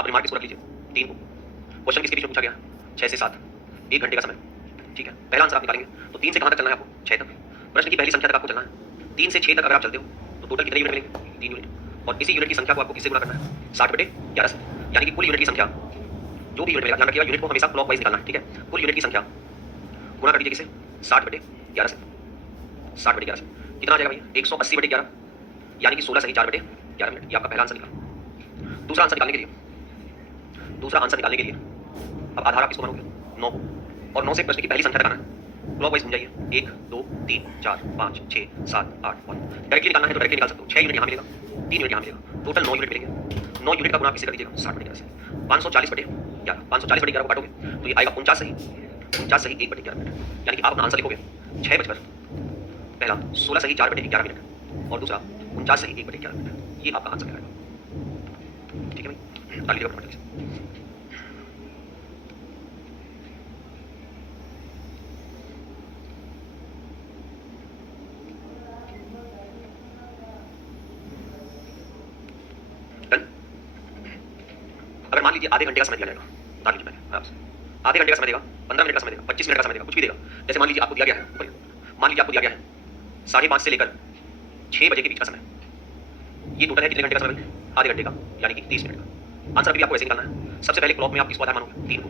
आप रिमार्क इसको रख लीजिए 3 को। क्वेश्चन किसके बीच में पूछा गया? 6 से 7, 1 घंटे का समय। ठीक है, पहला आंसर आप निकालेंगे। तो 3 से कहां तक चलना है आपको? 6 तक। प्रश्न की पहली संख्या तक आपको चलना है। 3 से 6 तक अगर आप चलते हो तो टोटल कितने यूनिट मिलेंगे? 3 यूनिट। और इसी यूनिट की संख्या को आपको किससे गुणा करना है? 60/11 से। यानी कि कुल यूनिट की संख्या जो भी यूनिट मिलेगा, ध्यान रखिएगा यूनिट को हमेशा क्लॉकवाइज निकालना है। ठीक है, कुल यूनिट की संख्या गुणा कर दीजिए किसे? 60/11 से। 60/11 से कितना आ जाएगा भैया? 180/11, यानी कि 16 सही 4/11 मिनट। ये आपका पहला आंसर निकला। दूसरा आंसर निकालने के लिए अब आधार आप किसको मानोगे? 9 को। और 9 से प्रश्न की पहली संख्या तक आना है। क्लॉकवाइज घूम जाइए। 1 2 3 4 5 6 7 8 9। डायरेक्टली निकालना है तो डायरेक्टली निकाल सकते हो। 6 यूनिट यहाँ मिलेगा, 3 यूनिट यहाँ मिलेगा, टोटल 9 यूनिट मिलेंगे। 9 यूनिट का गुणा किससे कर दीजिएगा? 60/11 से। 540/11, 540/11 को काटोगे तो ये आएगा 49 सही, 49 सही 1/11 मिनट। यानी कि आप अपना आंसर लिखोगे 6 बजकर पहला 16 सही 4/11 मिनट और दूसरा 49 सही 1/11 मिनट। ये आपका आंसर कहलाएगा। ठीक है भाई, ताली बजाओ फटाफट से। अगर मान लीजिए आधे घंटे का समय दिया जाएगा, बता लीजिए पहले आपसे, आधे घंटे का समय देगा, 15 मिनट का समय देगा, 25 मिनट का समय देगा, कुछ भी देगा। जैसे मान लीजिए आपको दिया गया है, मान लीजिए आपको दिया गया है 5:30 से लेकर 6 बजे के बीच का समय। ये टोटल है कितने घंटे का समय? आधे घंटे का, यानी कि 30 मिनट का। आंसर भी आपको ऐसे निकालना है। सबसे पहले क्लॉक में आप किसको आधार मानोगे? 3 को।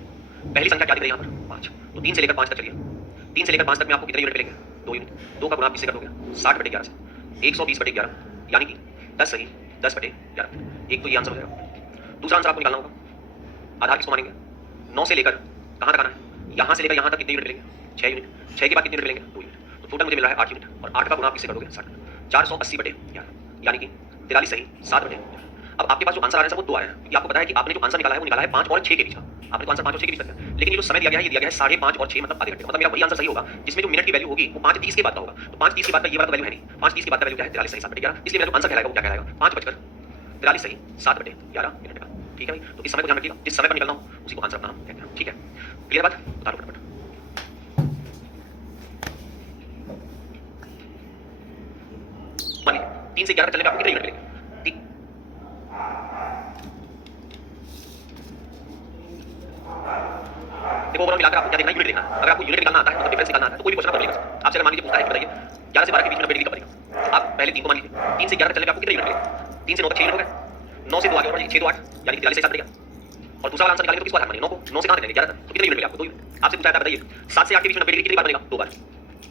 पहली संख्या क्या दिख रही है यहाँ पर? 5। तो 3 से लेकर 5 तक चलिए। 3 से लेकर 5 तक में आपको कितने यूनिट मिलेंगे? 2 यूनिट। 2 का गुणा आप किससे कर दोगे? 60/11 से। 120/11, यानी कि 10 सही 10/11। एक तो ये आंसर हो जाएगा। दूसरा आंसर आपको निकालना होगा, आधार किसको मानेंगे? 9 से लेकर कहां तक आना है? यहां से लेकर यहां तक कितने यूनिट मिलेंगे? 6 यूनिट। 6 के बाद कितने यूनिट मिलेंगे? 2 यूनिट। तो टोटल मुझे मिल रहा है 8 यूनिट और 8 का गुणा आप किससे कर दोगे? 60। 480/11, यानी कि 43 सही 7/11। अब आपके पास जो आंसर आ रहा है वो 2 आ रहे हैं, क्योंकि आपको पता है कि आपने जो आंसर निकाला है वो निकाला है 5 और 6 के बीच का। आपने तो आंसर 5 और 6 के बीच का दिया, लेकिन ये जो समय दिया गया है ये दिया गया है 5:30 और 6 मतलब आधे घंटे। मतलब मेरा वही आंसर सही होगा जिसमें जो मिनट की वैल्यू होगी वो 5:30 के बाद का होगा। तो 5:30 के बाद का ये वाला वैल्यू है नहीं, 5:30 के बाद का वैल्यू क्या है? 43 सही 7/11। इसलिए मेरा जो आंसर कहलाएगा वो क्या कहलाएगा? 5:43 सही 7/11 मिनट का। ठीक है भाई, तो इस समय को ध्यान रखिएगा, जिस समय पर निकलना हो उसी को आंसर अपना हम कहते हैं। ठीक है, क्लियर बात? उतारो फटाफट। मानिए 3 से 11 तक चलने का आपको कितने यूनिट मिलेंगे? देखो ओवरऑल मिलाकर आपको क्या देखना है? यूनिट देखना है। अगर आपको यूनिट निकालना आता है, मतलब डिफरेंस निकालना आता है, तो कोई भी क्वेश्चन आप कर लेगा। आपसे अगर मान लीजिए पूछता है कि बताइए 11 से 12 के बीच में 90 डिग्री कब बनेगा? आप पहले 3 को मान लीजिए। 3 से 11 तक चलने का आपको कितने यूनिट मिलेंगे? 3 से 9 तक 6 यूनिट हो गए। 9 से 2 आगे और बढ़िए 6 2 8, यानी कि 43 से 7 बढ़ेगा। और दूसरा वाला आंसर निकालेंगे तो किसको आधार मानिए? 9 को। 9 से कहां तक जाएंगे? 11 तक। तो कितने यूनिट मिलेगा आपको? 2 यूनिट। आपसे पूछा है बताइए 7 से 8 के बीच में 90 डिग्री कितनी बार बनेगा? 2 बार।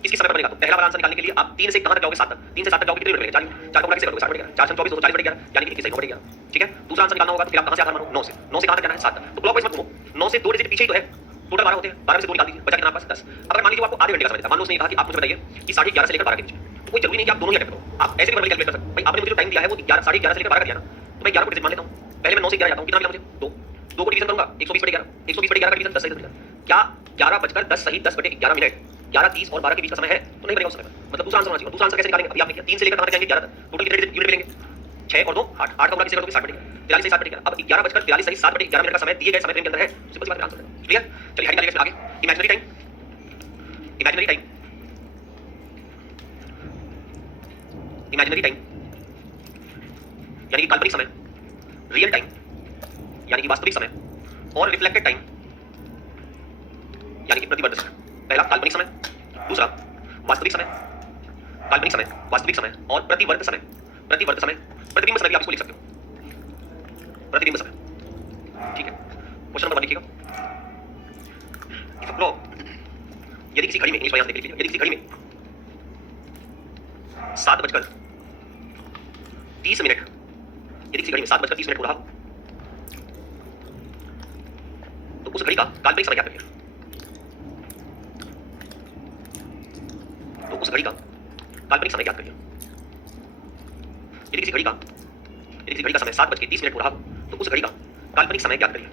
किसके समय पर बनेगा? तो पहला वाला आंसर निकालने के लिए आप 3 से कहां तक जाओगे? 7 तक। 3 से 7 तक जाओगे कितने यूनिट मिलेंगे? 4 यूनिट। 4 को गुणा किससे करोगे? 60/11। 4 से 24 2 40/11, यानी कि 21 सही 9/11। ठीक है, दूसरा आंसर निकालना होगा तो फिर आप कहां से आधार मानो? 9 से। 9 से कहां तक जाना है? 7 तक। तो क्लॉकवाइज मत घूमो, 9 से 2 डिजिट पीछे ही तो है, टोटल 12 होते हैं, 12 में से 2 निकाल दीजिए, बचा कितना आपके पास? 10। अगर मान लीजिए आपको आधे घंटे का समय देता, मान लो उसने कहा कि आप मुझे बताइए कि 11:30 से लेकर 12 के बीच में, तो कोई जरूरी नहीं कि आप दोनों ही अटेम्प्ट करो, आप ऐसे भी नॉर्मली कैलकुलेट कर सकते हो। भाई आपने मुझे जो टाइम दिया है वो 11 11:30 से लेकर 12 का दिया ना, तो मैं 11 को डिजिट मान लेता हूं। पहले मैं 9 से 11 जाता हूं, कितना मिला मुझे? 2। 2 को डिवीजन करूंगा 120/11, 120/11 का डिवीजन 10 सही 10 मिला। क्या 11:10 सही 10/11 मिनट 11:30 और 12 के बीच का समय है? तो नहीं बनेगा उस समय पर। मतलब दूसरा आंसर होना चाहिए। दूसरा आंसर कैसे निकालेंगे? अभी आपने किया 3 से लेकर कहां तक जाएंगे? 11 तक। टोटल कितने यूनिट मिलेंगे? 6 और 2 8। 8 का गुणा किससे करोगे? 60/11। 43 से 7/11। अब 11:43 सही 7/11 मिनट का समय दिए गए समय फ्रेम के अंदर है, सिंपल सी बात है, आंसर है। क्लियर? चलिए हेडिंग डालिए इसमें आगे। Imaginary time, imaginary time, imaginary time यानी कि काल्पनिक समय, रियल टाइम यानी कि वास्तविक समय, और रिफ्लेक्टेड टाइम यानी कि प्रतिवर्त समय। पहला काल्पनिक समय, दूसरा वास्तविक समय, काल्पनिक समय, वास्तविक समय और प्रतिवर्त समय। प्रतिवर्त समय, प्रतिबिंब समय भी आप इसको लिख सकते हो, प्रतिबिंब समय। ठीक है, क्वेश्चन नंबर 1 लिखिएगा। इफ अ क्लॉक, यदि किसी घड़ी में, इंग्लिश में देख लीजिए, यदि किसी घड़ी में 7:30 मिनट, यदि किसी घड़ी में 7:30 मिनट हो रहा हो, तो उस घड़ी का काल्पनिक समय क्या करिए? तो उस घड़ी का काल्पनिक समय क्या करिए? यदि किसी घड़ी का समय 7:30 मिनट हो रहा हो, तो उस घड़ी का काल्पनिक समय क्या करिए?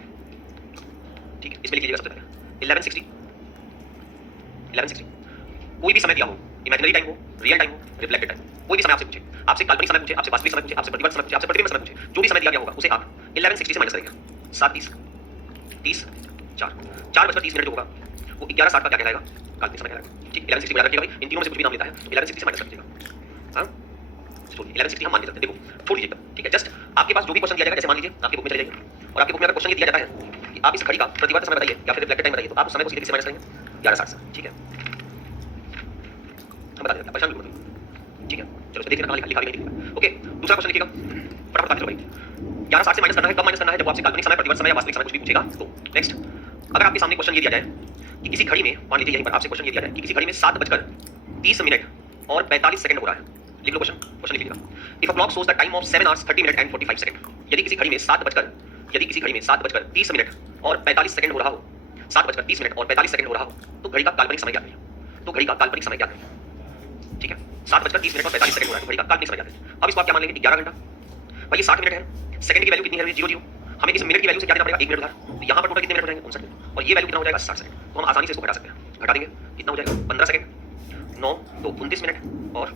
ठीक है, इसमें लिख लीजिएगा सबसे पहले 11:60। 11:60 कोई भी समय दिया हो, इमेजिनरी टाइम हो, रियल टाइम हो, रिफ्लेक्टेड टाइम, कोई भी समय आपसे पूछे, आपसे काल्पनिक समय पूछे, आपसे वास्तविक समय पूछे, आपसे प्रतिवर्त समय पूछे, आपसे प्रतिबिंब समय पूछे, जो भी समय दिया गया होगा उसे आप 11:60 से माइनस करेंगे। 7:30 30 4 4:30 मिनट जो होगा वो 11:60 का क्या कहलाएगा? काल्पनिक समय कहलाएगा। ठीक, 11:60 को याद रखिएगा भाई, इन तीनों में से कुछ भी नाम लेता है तो 11:60 से माइनस कर दीजिएगा। हां, छोड़िए 11:60 हम मान के चलते हैं। देखो छोड़ दीजिएगा, ठीक है। जस्ट आपके पास जो भी क्वेश्चन दिया जाएगा, जैसे मान लीजिए आपके बुक में चले जाइए, और आपके बुक में अगर क्वेश्चन ये दिया जाता है कि आप इस घड़ी का प्रतिवर्त समय बताइए या फिर रिफ्लेक्टेड टाइम बताइए, तो आप उस समय को सीधे किससे माइनस करेंगे? 11:60 से। ठीक है, हम बता देंगे, परेशान बिल्कुल मत। ठीक है, चलो इसको देखिए कहाँ लिखा भी नहीं। ओके, दूसरा क्वेश्चन लिखिएगा फटाफट बता दो भाई। 11:60 से माइनस करना है, कब माइनस करना है? जब आपसे काल्पनिक समय, प्रतिवर्त समय या वास्तविक समय कुछ भी पूछेगा तो। नेक्स्ट, अगर आपके सामने क्वेश्चन ये दिया जाए कि किसी घड़ी में, मान लीजिए यहीं पर आपसे क्वेश्चन ये दिया जाए कि किसी घड़ी में 7:30 और 45 सेकंड हो रहा है। लिख लो क्वेश्चन, क्वेश्चन लिख लीजिएगा। If a clock shows the time of 7 hours 30 minutes and 45 seconds, यदि किसी घड़ी में 7:30 और 45 सेकंड हो रहा हो, 7:30 और 45 सेकंड हो रहा हो, तो घड़ी का काल्पनिक समय क्या है? तो घड़ी का काल्पनिक समय क्या है? ठीक है, 7:30 और 45 सेकंड हो रहा है, तो घड़ी का काल्पनिक समय क्या है? अब इसको आप क्या मान लेंगे? 11 घंटा। भाई ये 60 मिनट है, सेकंड की वैल्यू कितनी है? 0 0। हमें इस मिनट की वैल्यू से क्या देना पड़ेगा? 1 मिनट उधार। तो यहाँ पर टोटल कितने मिनट हो जाएंगे? 59 मिनट। और ये वैल्यू कितना हो जाएगा? 60 सेकंड। तो हम आसानी से इसको घटा सकते हैं, घटा देंगे, कितना हो जाएगा? 15 सेकंड, 9 तो 29 मिनट और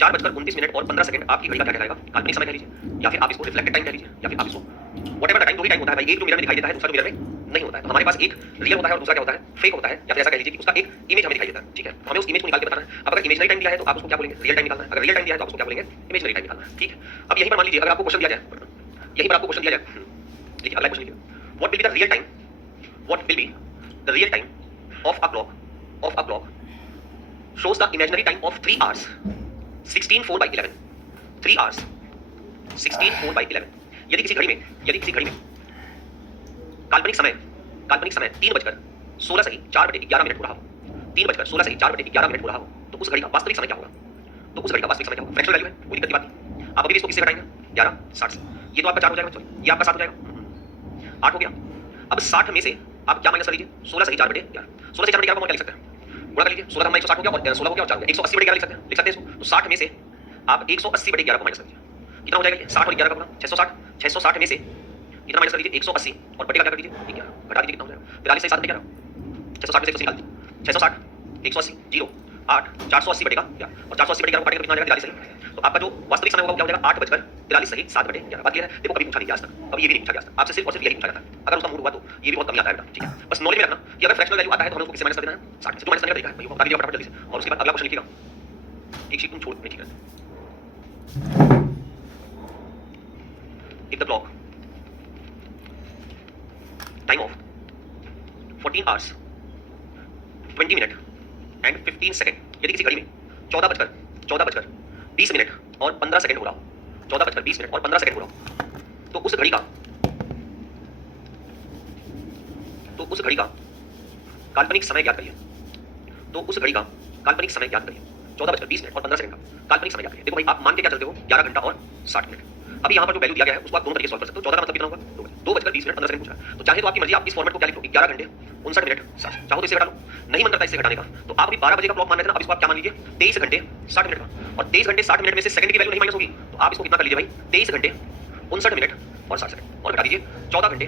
4:29 और 15 सेकंड आपकी घड़ी का क्या कहलाएगा? काल्पनिक समय कह लीजिए, या फिर आप इसको रिफ्लेक्टेड टाइम कह लीजिए, या फिर आप इसको व्हाटएवर द टाइम, जो भी टाइम होता है भाई, एक जो मिरर में दिखाई देता है दूसरा मिरर में नहीं होता है। तो हमारे पास एक रियल होता है और दूसरा क्या होता है? फेक होता है, या फिर ऐसा कह लीजिए कि उसका एक इमेज हमें दिखाई देता है। ठीक है, हमें उस इमेज को निकाल के बताना है। अब अगर इमेजनरी टाइम दिया है तो आप उसको क्या बोलेंगे? रियल टाइम निकालना है। अगर रियल टाइम दिया है तो आप उसको क्या बोलेंगे? इमेजनरी टाइम निकालना है। ठीक है, अब यहीं पर मान लीजिए अगर आपको क्वेश्चन दिया जाए, यहीं पर आपको क्वेश्चन दिया जाए, देखिए अगला क्वेश्चन लिखिए, what will be the real time, what will be the real time of a clock shows the imaginary time of 3 hours 16/4/11, 3 hours 16/4/11। यदि किसी घड़ी में काल्पनिक समय 3:16 हो रहा हो, 3:16 हो रहा हो, तो उस घड़ी का वास्तविक समय क्या होगा? फ्रैक्शनल वैल्यू है, कोई दिक्कत की बात नहीं। आप अभी भी इसको किससे घटाएंगे? 11:60 से। ये तो आपका 4 हो जाएगा, सॉरी ये आपका 7 हो जाएगा, 8 हो गया। अब 60 में से आप क्या माइनस कर लीजिए? 16/4/11। 16/4/11 को हम क्या लिख सकते हैं? गुणा कर लीजिए, 16 का 160 हो गया और 16 हो गया और 4 हो गया, 180/11 लिख सकते हैं इसको। तो 60 में से आप 180/11 को माइनस कर लीजिए, कितना हो जाएगा ये? 60 और 11 का गुणा 660, 660 में से कितना माइनस कर लीजिए? 180 और बटे का क्या कर दीजिए? 11 घटा दीजिए, कितना हो जाएगा? 42 से 7 बटे 11, 660 में से 180 निकाल दीजिए, 660 180 0 8 480 बटे का 11 और 480 बटे 11 को काटेंगे तो कितना आ जाएगा? 43 सही। तो आपका जो वास्तविक समय होगा वो क्या हो जाएगा? 8:43 सही 7 बटे 11। बात ये है, देखो कभी पूछा नहीं गया आज तक, कभी ये भी नहीं पूछा गया आज तक, आपसे सिर्फ और सिर्फ यही पूछा जाता है। अगर उसका मूड हुआ तो ये भी बहुत कमी आता है बेटा। ठीक है, बस नॉलेज में रखना कि अगर फ्रैक्शनल वैल्यू आता है तो हमें उसको किससे माइनस कर देना है? 60 से। जो माइनस करने का तरीका है भाई वो बता दीजिए फटाफट जल्दी से, और उसके बाद अगला क्वेश्चन लिखिएगा। एक शीट तुम छोड़ नहीं, ठीक है। If the clock time of 14 hours 20 minutes and 15 seconds, यदि किसी घड़ी में 14:20 और 15 सेकंड हो रहा हो, 14:20 और 15 सेकंड हो रहा हो, तो उस घड़ी का काल्पनिक समय ज्ञात करिए। 14:20 और 15 सेकंड का काल्पनिक समय ज्ञात करिए। देखो भाई आप मान के क्या चलते हो? 11 घंटा और 60 मिनट। अभी यहाँ पर जो वैल्यू दिया गया है उसको आप दोनों तरीके से सॉल्व कर सकते हो। 14 का मतलब कितना होगा? 2:20 15 सेकंड पूछा है, तो चाहे तो आपकी मर्जी, आप इस फॉर्मेट को क्या लिखो? 11 घंटे 59 मिनट 60, चाहो तो इसे घटा लो, नहीं मन करता इससे घटाने का तो आप अभी 12 बजे का क्लॉक मान रहे थे ना, अब इसको आप क्या मान लीजिए? 23 घंटे 60 मिनट का। और 23 घंटे 60 मिनट में से सेकंड की वैल्यू नहीं माइनस होगी, तो आप इसको कितना कर लीजिए भाई? 23 घंटे 59 मिनट और 60 सेकंड, और घटा दीजिए 14 घंटे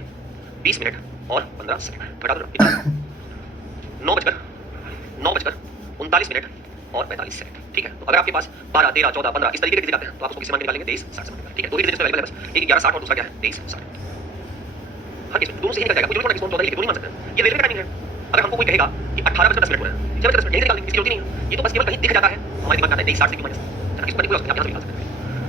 20 मिनट और 15 सेकंड, घटा दो 9:39 मिनट और 45 सेकंड। ठीक है, तो अगर आपके पास 12 13 14 15 इस तरीके के डिजिट आते हैं तो आप उसको किससे मान के निकालेंगे? 23 60 से। ठीक है, दो ही डिजिट अवेलेबल है बस, एक 11 60 और दूसरा क्या है? 23 60। हर केस में दोनों से ही निकल जाएगा, कोई भी किसी 14 लिख दोनों ही मान सकते हैं। ये रेलवे का टाइमिंग है। अगर हमको कोई कहेगा कि 18:10 हो रहा है, 6:10 यही निकाल देंगे, इसकी जरूरत नहीं है। ये तो बस केवल कहीं दिख जाता है, हमारे दिमाग में आता है 23 60 से क्यों माइनस, इसको कोई आप यहां से निकाल सकते हैं।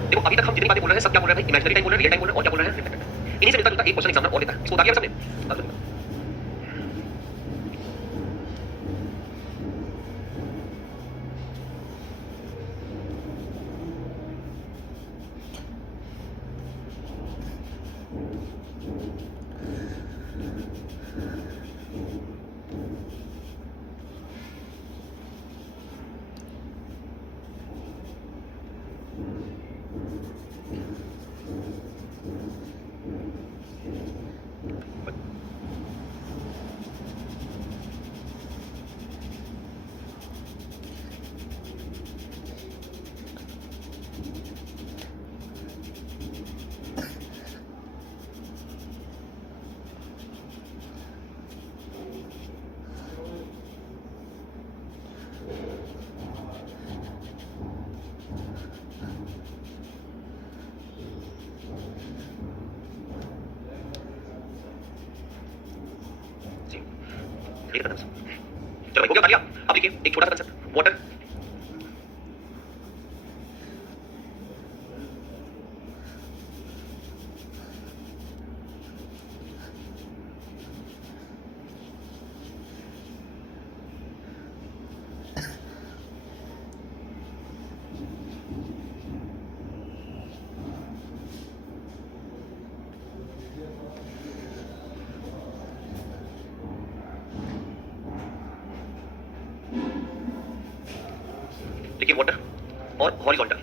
देखो अभी तक हम जितनी बातें बोल रहे हैं सब क्या बोल रहे हैं भाई? इमेजिनरी टाइम बोल रहे हैं, रियल टाइम बोल रहे हैं और क्या बोल रहे हैं? रिफ्लेक्टेड। इन्हीं से मिलता जुलता एक क्वेश्चन एग्जामिनर और लेता है, इसको बता दिया सबने। चलो भाई हो गया, कर लिया। अब देखिए एक छोटा सा कंसेप्ट, वाटर। देखिए वाटर और हॉरिजॉन्टल,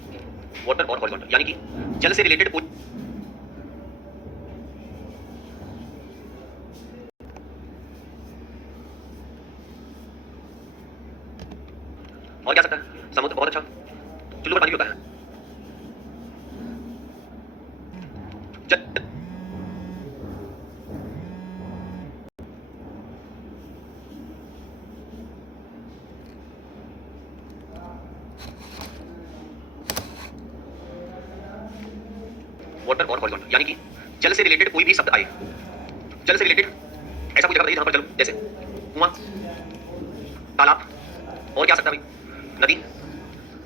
वाटर और हॉरिजॉन्टल यानी कि जल से रिलेटेड कोई और क्या सकता है, समुद्र बहुत अच्छा, चुल्लू पर पानी भी होता है, जल वाटर और हॉरिजॉन्टल यानी कि जल से रिलेटेड कोई भी शब्द आए, जल से रिलेटेड ऐसा कोई जगह बताइए जहां पर जल, जैसे कुआं, तालाब, और क्या सकता है भाई, नदी,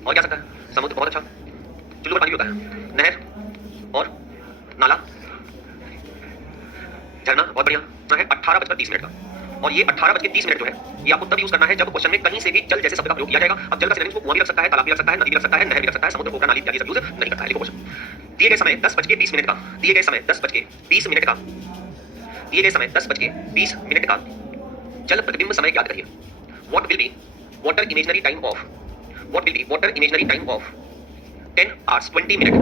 और क्या सकता है, समुद्र बहुत अच्छा, चुल्लू पर पानी भी होता है, नहर और नाला, झरना, बहुत बढ़िया है 18:30 का। और ये 18:30 जो है ये आपको तब यूज करना है जब क्वेश्चन में कहीं से भी जल जैसे शब्द का प्रयोग किया जाएगा। अब जल का सिनोनिम्स को कुआं भी लग सकता है, तालाब भी लग सकता है, नदी भी लग सकता है, नहर भी लग सकता है, समुद्र, पोखरा, नाली इत्यादि सब यूज नहीं करता है। लिखो क्वेश्चन। दिए गए समय 10:20 का, दिए गए समय 10:20 का, दिए गए समय 10:20 का जल प्रतिबिंब समय ज्ञात करिए। What will be water imaginary time of, what will be water imaginary time of 10 hours 20 minute,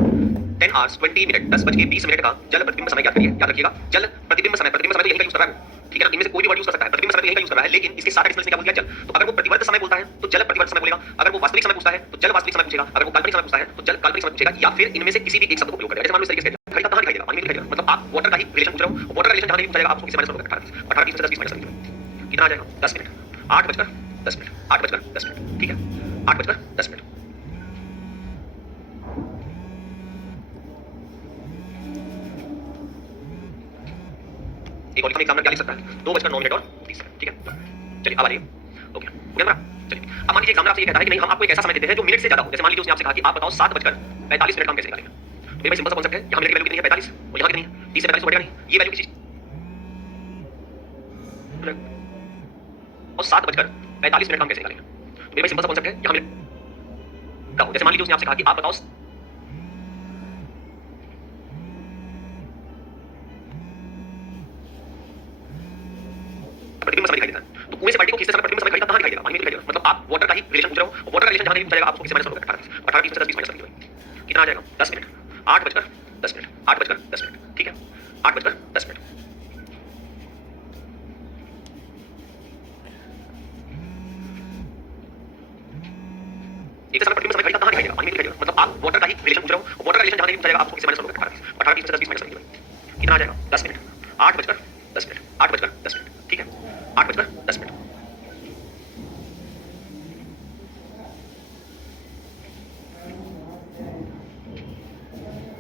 10 hours 20 minute 10:20 का जल प्रतिबिंब समय ज्ञात करिए। याद रखिएगा जल प्रतिबिंब समय तो यही का यूज कर रहा है, ठीक है ना, इनमें से कोई भी वर्ड यूज कर सकता है, प्रतिबिंब समय तो यही का यूज कर रहा है, लेकिन इसके साथ एडिशनल से क्या बोल दिया जल। तो अगर वो प्रतिवर्त समय बोलता है तो जल प्रतिवर्त समय बोलेगा, अगर वो वास्तविक समय पूछता है तो जल वास्तविक समय पूछेगा, अगर वो काल्पनिक समय पूछता है तो जल काल्पनिक समय पूछेगा, या फिर इनमें से किसी भी एक शब्द को प्रयोग करेगा। जैसे मान लो इस तरीके से घड़ी का कहां दिखाई देगा, पानी में दिखाई देगा, मतलब आप वाटर का ही रिलेशन पूछ रहे हो, वाटर का रिलेशन जहां नहीं पूछा जाएगा आपको किसी माइनस करोगे 18 20 10 20 कितना आ जाएगा 10 मिनट, 8:10 मिनट, 8:10 मिनट, ठीक है 8:10 मिनट। एक और एग्जामिनर क्या लिख सकता है 2:09 और 30 सेकंड, ठीक है। चलिए अब आ रही है, ओके हो गया मेरा। चलिए अब मान लीजिए एग्जामिनर आपसे ये कहता है कि नहीं हम आपको एक ऐसा समय देते हैं जो मिनट से ज्यादा हो। जैसे मान लीजिए उसने आपसे कहा कि आप बताओ 7:45 हम कैसे निकालेंगे। तो ये भाई सिंपल सा कॉन्सेप्ट है, यहाँ मिनट की वैल्यू कितनी है 45 और यहाँ कितनी है 30 से 45 बढ़ेगा नहीं, ये वैल्यू किसी और 7:45 हम कैसे निकालेंगे। तो ये भाई सिंपल सा कॉन्सेप्ट है, यहाँ मिनट का हो। जैसे मान लीजिए उसने आपसे कहा कि आप बताओ प्रतिबिंब समय दिखाई देता है, तो कुएं से बाल्टी को खींचते समय प्रतिबिंब समय घड़ी का कहां दिखाई देगा, पानी में दिखाई देगा, मतलब आप वाटर का ही रिलेशन पूछ रहे हो, वाटर का रिलेशन जहां नहीं पूछा जाएगा आपको किसी माइनस करोगे 18 20 10 20 माइनस करोगे कितना आ जाएगा 10 मिनट, 8:10 मिनट, 8:10 मिनट, ठीक है 8:10 मिनट। एक समय प्रतिबिंब समय घड़ी का कहां दिखाई देगा, पानी में दिखाई देगा, मतलब आप वाटर का ही रिलेशन पूछ रहे हो, वाटर का रिलेशन जहां नहीं पूछा जाएगा आपको किसी माइनस करोगे 18 20 10 20 माइनस करोगे कितना आ जाएगा 10 मिनट, 8:10 मिनट, 8:10 मिनट, ठीक है 8:10 मिनट।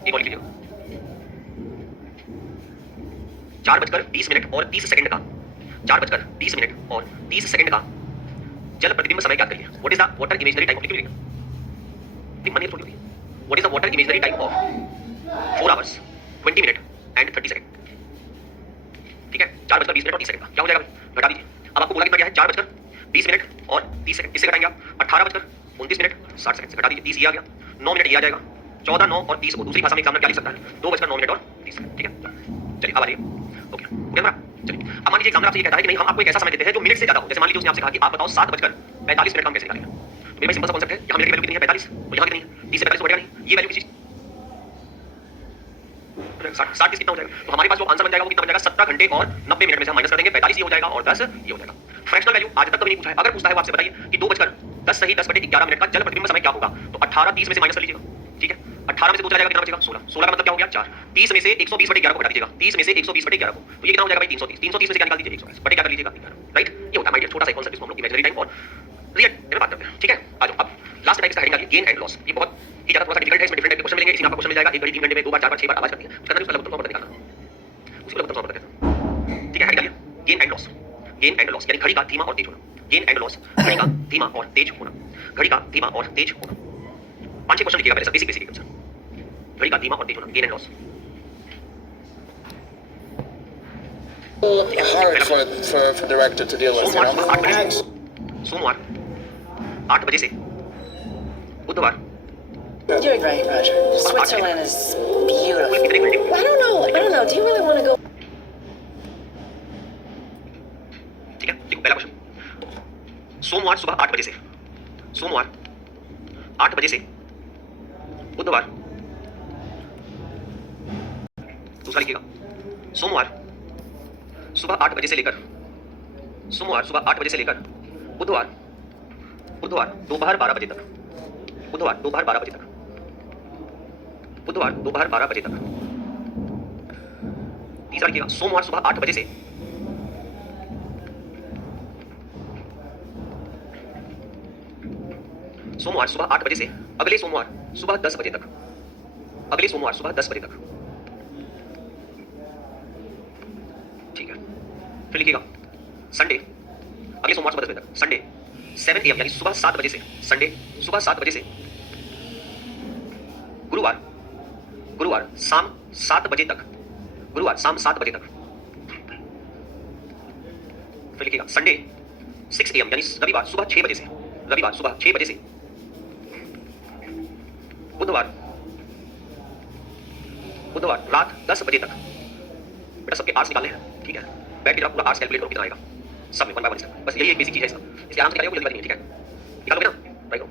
एक और लिख लीजिएगा 4:20 और 30 सेकंड का, 4:20 और 30 सेकंड का जल प्रतिबिंब समय ज्ञात करिए। What is the water imaginary time of, लिख लीजिएगा मानिए थोड़ी what is the water imaginary time of 4 hours 20 minute and 30 second, ठीक है 4:20 और 30 सेकंड का क्या हो जाएगा भाई घटा दीजिए। अब आपको बोला कितना क्या है 4:20 और 30 सेकंड, इससे घटाएंगे आप 18:29 60 सेकंड से घटा दीजिए 30 ये आ गया, 9 मिनट ये आ जाएगा, 14 9 और 30 को दूसरी भाषा में एग्जामिनर क्या लिख सकता है 2:09 और 30 सेकंड, ठीक है। चलिए अब आ रही है, ओके हो गया मेरा। चलिए अब मान लीजिए एग्जामिनर आपसे ये कहता है कि नहीं हम आपको एक ऐसा समय देते हैं जो मिनट से ज्यादा हो। जैसे मान लीजिए उसने आपसे कहा कि आप बताओ 7:45 हम कैसे निकालेंगे। तो ये भाई सिंपल सा कॉन्सेप्ट है, यहाँ मिनट की वैल्यू कितनी है 45 और यहाँ कितनी है 30 से 45 बढ़ेगा नहीं, ये वैल्यू किसी 60 कितना हो जाएगा, तो हमारे पास जो आंसर बन जाएगा वो कितना बन जाएगा 17 घंटे और 90 मिनट में से हम माइनस कर देंगे, 45 ये हो जाएगा और 10 ये हो जाएगा। फ्रैक्शनल वैल्यू आज तक कभी नहीं पूछा है, अगर पूछता है वो आपसे बताइए कि 2:10 सही 10/11 मिनट का जल प्रतिबिंब समय क्या होगा, तो 18 30 में से माइनस कर लीजिएगा, ठीक है 18 में से 2 चला जाएगा कितना बचेगा 16, 16 का मतलब क्या हो गया 4, 30 में से 120/11 को घटा दीजिएगा, 30 में से 120/11 को, तो ये कितना हो जाएगा भाई 330, 330 में से क्या निकाल दीजिए 120 बटे क्या कर लीजिएगा 11, राइट। ये होता है माय डियर छोटा सा कॉन्सेप्ट जिसको हम लोग इमेजिनरी टाइम और रियल में बात करते हैं, ठीक है। आ जाओ अब लास्ट टाइप इसका हेडिंग आ गई गेन एंड लॉस। ये बहुत ही ज्यादा थोड़ा सा डिफिकल्ट है, इसमें डिफरेंट टाइप के क्वेश्चन मिलेंगे, इसमें आपको क्वेश्चन मिल जाएगा एक घड़ी 3 घंटे में 2 बार 4 बार 6 बार आवाज करती है, उसका नाम उसका लगभग फॉर्मूला निकालना, उसी को लगभग फॉर्मूला कहते हैं, ठीक है। हेडिंग आ गया gain and loss, gain and loss यानी घड़ी का धीमा और तेज होना, गेन एंड लॉस घड़ी का धीमा और तेज होना, घड़ी का धीमा और तेज होना। 5-6 क्वेश्चन लिखिएगा पहले, सब बेसिक बेसिक एकदम, घड़ी का धीमा और तेज होना, gain and loss. hard for director to deal with, you know? सोमवार 8 बजे से बुधवार You're right, Roger. Switzerland is beautiful. कितने घंटे I don't know. Do you really want to go? ठीक है देखो पहला क्वेश्चन, सोमवार सुबह 8 बजे से, सोमवार 8 बजे से बुधवार, दूसरा लिखिएगा सोमवार सुबह 8 बजे से लेकर बुधवार दोपहर 12 बजे तक, बुधवार दोपहर 12 बजे तक। तीसरा लिखिएगा सोमवार सुबह 8 बजे से अगले सोमवार सुबह 10 बजे तक, ठीक है। फिर लिखिएगा संडे, अगले सोमवार सुबह 10 बजे तक, संडे 7 AM यानी सुबह 7 बजे से, गुरुवार शाम 7 बजे तक, फिर लिखिएगा संडे 6 AM यानी रविवार सुबह 6 बजे से, बुधवार रात 10 बजे तक। बेटा सबके आर्ट्स निकालने हैं, ठीक है। बैठ के जरा पूरा आर्ट्स कैलकुलेट करो कितना आएगा सब में, वन बाय वन। बस यही एक बेसिक चीज है इसका, इसके आराम से निकालिए, कोई जल्दी नहीं है, ठीक है। निकालोगे ना, ट्राई करो।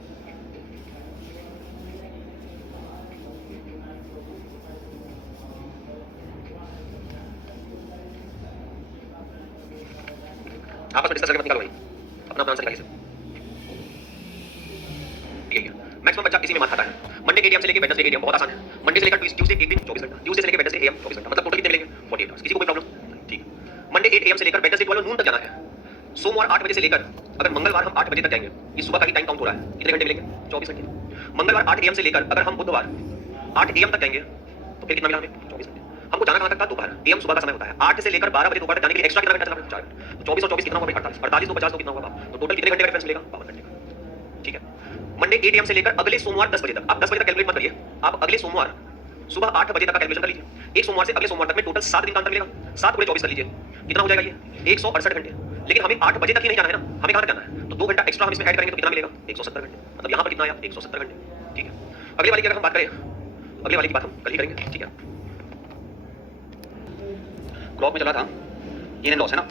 आपस में डिस्कस करके मत निकालो भाई, अपना आंसर निकालिए। ठीक है, मैक्सिमम बच्चा इसी में मार खाता है। मंडे 8 AM से लेकर वेडनेसडे 8 AM बहुत आसान है। मंडे से लेकर ट्यूसडे एक दिन 24 घंटा, ट्यूसडे से लेकर वेडनेसडे AM 24 घंटा, मतलब टोटल कितने मिलेंगे 48 आवर्स। किसी को कोई प्रॉब्लम? ठीक है। मंडे 8 AM से लेकर वेडनेसडे 12 नून तक जाना है। सोमवार 8 बजे से लेकर अगर मंगलवार हम 8 बजे तक जाएंगे, ये सुबह का ही टाइम काउंट हो रहा है, कितने घंटे मिलेंगे 24 घंटे। मंगलवार 8 AM से लेकर अगर हम बुधवार 8 AM तक जाएंगे तो फिर कितना मिला हमें 24 घंटे। हमको जाना कहां तक था? दोपहर। AM सुबह का समय होता है, 8 से लेकर 12 बजे दोपहर तक जाने के लिए एक्स्ट्रा कितना घंटा चला? 4 घंटे। तो 24 और 24 कितना हुआ भाई? 48। 48 तो 50 तो कितना हुआ? तो टोटल कितने घंटे का डिफरेंस मिलेगा? 52 घंटे का, ठीक है। मंडे 8 AM से लेकर अगले सोमवार 10 बजे तक, आप 10 बजे तक कैलकुलेट मत करिए, आप अगले सोमवार सुबह 8 बजे तक का कैलकुलेशन कर लीजिए। एक सोमवार से अगले सोमवार तक में टोटल 7 दिन का अंतर मिलेगा, 7 गुणे 24 कर लीजिए, कितना हो जाएगा ये? 168 घंटे। लेकिन हमें 8 बजे तक ही नहीं जाना है ना, हमें कहां तक जाना है? तो 2 घंटा एक्स्ट्रा हम इसमें ऐड करेंगे तो कितना मिलेगा? 170 घंटे। मतलब यहां पर कितना आया? 170 घंटे, ठीक है। अगले वाले की अगर हम बात करें, अगले वाले की बात हम कल ही करेंगे, ठीक है। क्लॉक में चला था, ये लॉस है ना।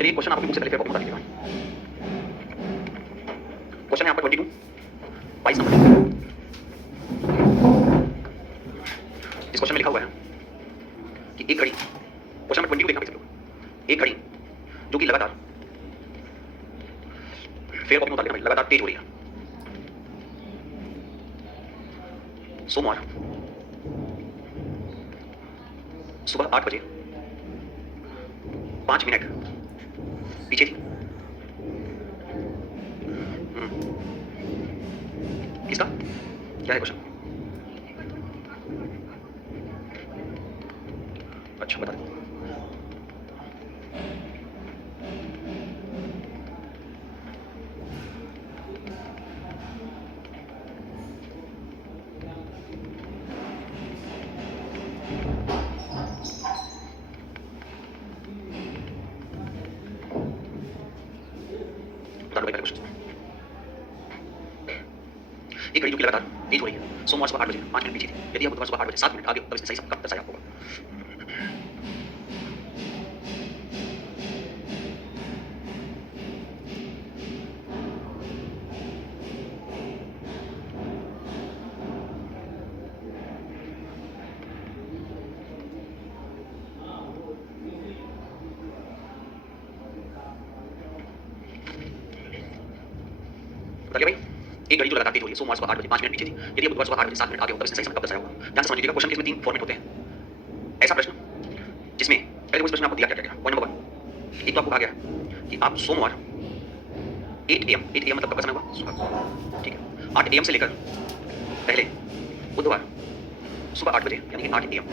चलिए क्वेश्चन आपको बुक से पहले बता दीजिएगा। क्वेश्चन है आपका 22 नंबर। इस क्वेश्चन में लिखा हुआ है कि एक घड़ी, क्वेश्चन नंबर 22 लिखा है, एक घड़ी जो कि लगातार फेयर कॉपी में उतार लेना भाई, लगातार तेज हो रही है। सोमवार सुबह 8 बजे 5 मिनट पीछे थी। किसका क्या है क्वेश्चन? अच्छा बता दो। एक घड़ी जो कि लगातार तेज हो रही है, सोमवार सुबह 8 बजे 5 मिनट पीछे थी। यदि आप बुधवार सुबह 8 बजे 7 मिनट आगे हो तब इसने सही समय कब दर्शाया होगा? बताइए भाई, एक घड़ी जो लगातार तेज हो रही है, सोमवार सुबह 8 बजे 5 मिनट पीछे थी। यदि आप बुधवार सुबह 8 बजे 7 मिनट आगे हो तब इसने सही समय कब दर्शाया होगा? ध्यान से समझ लीजिएगा, क्वेश्चन के इसमें 3 फॉर्मेट होते हैं। ऐसा प्रश्न जिसमें पहले उस प्रश्न में आपको दिया क्या क्या? पॉइंट नंबर 1, एक तो आपको कहा गया कि आप सोमवार 8 AM मतलब कब का समय हुआ? सुबह, ठीक है। 8 AM से लेकर पहले बुधवार सुबह 8 बजे यानी कि 8 AM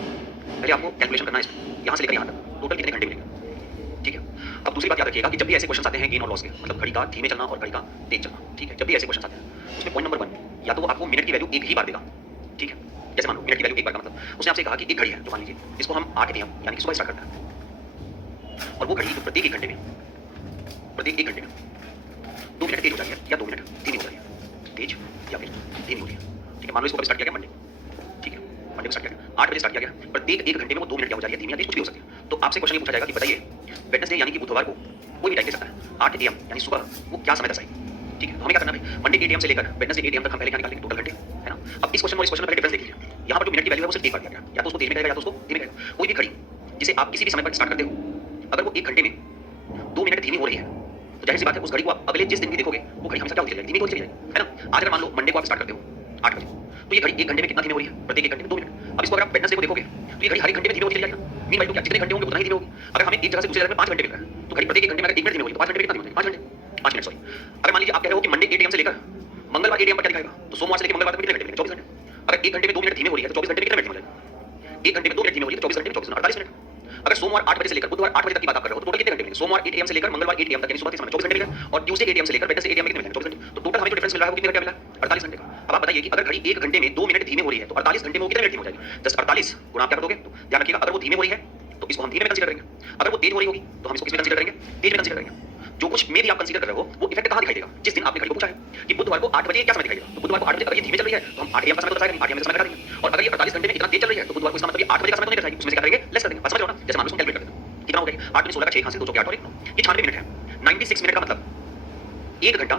पहले आपको कैलकुलेशन करना है इसमें, यहाँ से लेकर यहाँ तक टोटल कितने घंटे मिलेंगे, ठीक है। अब दूसरी बात याद रखिएगा कि जब भी ऐसे क्वेश्चन आते हैं गेन और लॉस के, मतलब घड़ी का धीमे चलना और घड़ी का तेज चलना, ठीक है, जब भी ऐसे क्वेश्चन आते हैं उसमें पॉइंट नंबर 1 या तो वो आपको मिनट की वैल्यू एक ही बार देगा, ठीक है, जैसे मान लो मिनट की वैल्यू एक बार का मतलब उसने आपसे कहा कि एक घड़ी है जो मान लीजिए इसको हम 8 AM यानी कि सुबह स्टार्ट करते हैं और वो घड़ी जो प्रत्येक एक घंटे में 2 मिनट तेज हो जाती है या 2 मिनट धीमी हो जाती है, तेज या फिर धीमी होती है। ठीक है, मान लो इसको कब स्टार्ट किया गया? मंडे। ठीक है, मंडे को स्टार्ट किया गया, 8 बजे स्टार्ट किया गया, प्रत्येक एक घंटे में वो 2 मिनट क्या हो जाती है? धीमी या तेज, कुछ भी हो सकती है। तो आपसे क्वेश्चन ये पूछा जाएगा कि बताइए वेडनेसडे यानी कि बुधवार को कोई भी टाइम ले सकता है 8 AM यानी सुबह, वो क्या समय दर्शाएगी? ठीक है, तो हमें क्या करना है, मंडे 8 AM से लेकर वेडनेसडे 8 AM तक हम पहले क्या निकालेंगे? टोटल घंटे, है ना। अब इस क्वेश्चन और इस क्वेश्चन में पहले डिफरेंस देख लीजिए। यहाँ पर जो मिनट की वैल्यू है वो सिर्फ एक बार दिया गया, या तो उसको तेज में कहेगा या तो उसको धीमे कहेगा। कोई भी घड़ी जिसे आप किसी भी समय पर स्टार्ट करते हो, अगर वो एक घंटे में 2 मिनट धीमी हो रही है तो जाहिर सी बात है उस घड़ी को आप अगले जिस दिन भी देखोगे वो घड़ी हमेशा क्या होती चली जाएगी? धीमी होती चली जाएगी, है ना। आज अगर मान लो मंडे को आप स्टार्ट करते हो 8 बजे, तो ये घड़ी एक घंटे में कितना धीमी हो रही है? प्रत्येक एक घंटे में 2 मिनट। अब इसको अगर आप वेडनेसडे को देखोगे तो ये घड़ी हर एक घंटे में धीमी होती चली जाएगी। मीनवाइल तो क्या जितने घंटे होंगे उतना ही धीमी होगी। अगर हमें एक जगह से दूसरी जगह में 5 घंटे मिल रहा है तो घड़ी प्रत्येक एक घंटे में अगर 1 मिनट धीमी होगी तो 5 घंटे में कितना धीमी होगी? 5 मिनट सॉरी। अगर मान लीजिए आप कह रहे हो कि मंडे 8 AM से लेकर मंगलवार 8 AM पर क्या दिखाएगा, तो सोमवार से लेकर मंगलवार तक कितने घंटे मिलेंगे? 24 घंटे। अगर एक घंटे में 2 मिनट धीमी हो रही है तो 24 घंटे में कितने मिनट धीमी हो जाएगा? एक घंटे में 2 मिनट धीमी हो रही है तो 24 घंटे में 24 48 मिनट। अगर सोमवार 8 बजे से लेकर बुधवार 8 बजे तक की बात आप कर रहे हो तो टोटल कितने घंटे मिलेंगे? सोमवार 8 AM से लेकर मंगलवार 8 AM तक यानी सुबह 24 घंटे मिलेंगे, और ट्यूसडे 8 AM से लेकर वेडनेसडे 8 AM में कितने मिलेंगे? 24 घंटे। तो टोटल हमें जो डिफरेंस मिल रहा है वो कितने घंटे मिला? 48 घंटे का। अब आप बताइए कि अगर घड़ी एक घंटे में 2 मिनट धीमे हो रही है तो 48 घंटे में वो कितने मिनट धीमी हो जाएगी? जस्ट 48 गुणा आप क्या करोगे? तो ध्यान रखिएगा, अगर वो धीमे हो रही है तो इसको हम धीमे में कंसीडर करेंगे, अगर वो तेज हो रही होगी तो हम इसको किसमें कंसीडर करेंगे? तेज में कंसीडर करेंगे। जो कुछ में भी आप कंसीडर कर रहे हो वो इफेक्ट कहां दिखाई देगा? जिस दिन आपने घड़ी को पूछा है कि बुधवार को 8 बजे क्या समय दिखाई देगा, तो बुधवार को 8 बजे अगर ये धीमे चल रही है तो हम 8 AM का समय तो दर्शाएगा नहीं, 8 AM का समय लगा देंगे। और अगर ये 48 घंटे में इतना तेज चल रही है तो बुधवार को इसका मतलब ये 8 बजे का समय तो नहीं दर्शाएगी, उसमें से क्या करेंगे? लेस कर देंगे। बस समझ रहे हो ना? जैसे मान लो इसको कैलकुलेट कर देते हैं, कितना हो गया? 8 में 16 का 6 हासिल 2 चौके 8 और 1 9, ये 96 मिनट है। 96 मिनट का मतलब 1 घंटा